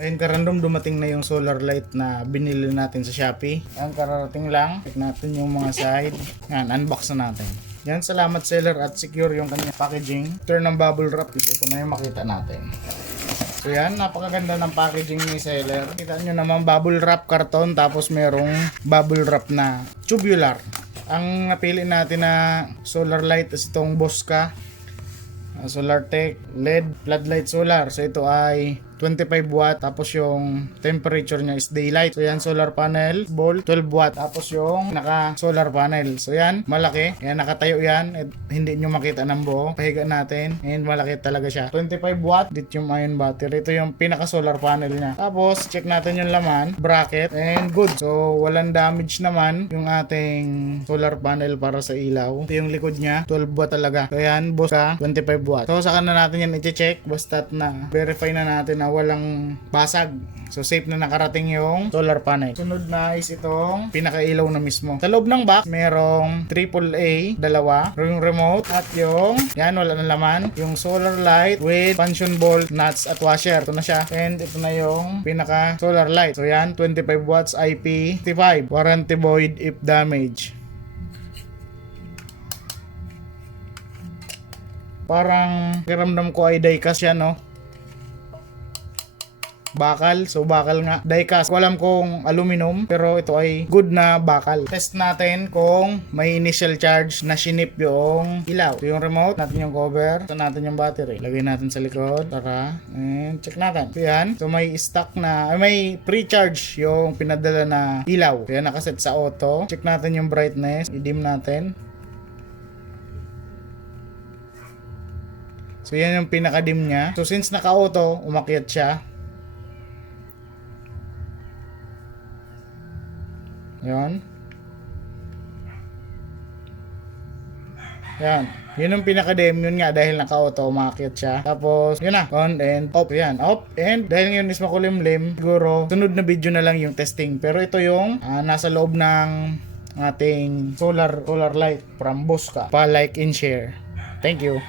Ayun, karandom dumating na yung solar light na binili natin sa Shopee. Yan, kararating lang. Check natin yung mga side. Yan, unbox na natin. Yan, salamat seller at secure yung kanyang packaging. Turn ng bubble wrap is ito na yung makita natin. So yan, napakaganda ng packaging ni seller. Kita nyo naman bubble wrap karton tapos merong bubble wrap na tubular. Ang napili natin na solar light is itong Bosca Solartech LED floodlight solar. So ito ay 25 watt, tapos yung temperature niya is daylight. So yan, solar panel ball 12 watt, tapos yung naka solar panel. So yan, malaki. Yan, nakatayo yan. Hindi nyo makita ng buo. Pahiga natin. And malaki talaga siya. 25 watt lithium ion battery. Ito yung pinaka solar panel niya. Tapos check natin yung laman, bracket, and good. So walang damage naman yung ating solar panel para sa ilaw. Ito yung likod niya, 12 watt talaga. So yan, Bosca 25 watt. So saka na natin yan i-check, basta na verify na natin na walang basag. So safe na nakarating yung solar panel. Sunod na is itong pinakailaw na mismo. Sa loob ng box, merong AAA, dalawa, yung remote, at yung, yan, wala na laman, yung solar light with function bolt, nuts, at washer. Ito na siya. And ito na yung pinaka solar light. So yan, 25 watts IP55. Warranty void if damage. Parang kiramdam ko ay diecast yan, no? Bakal. So bakal nga. Diecast. Ko alam kung aluminum, pero ito ay good na bakal. Test natin kung may initial charge na sinip yung ilaw. Ito yung remote. Natin yung cover. Ito natin yung battery. Lagay natin sa likod. Tara. And check natin. So yan. So may stock na, may pre-charge yung pinadala na ilaw. So yan, nakaset sa auto. Check natin yung brightness. I-dim natin. So yan yung pinaka-dim niya. So since naka-auto, umakyat siya. Yan. Yan. Yun yung pinaka-dim. Yun nga, dahil naka-auto, umakyat siya. Tapos, yun na. On and off. Yan. Off. And dahil ngayon is makulimlim, siguro, sunod na video na lang yung testing. Pero ito yung nasa loob ng ating solar light from Bosca. Pa-like and share. Thank you.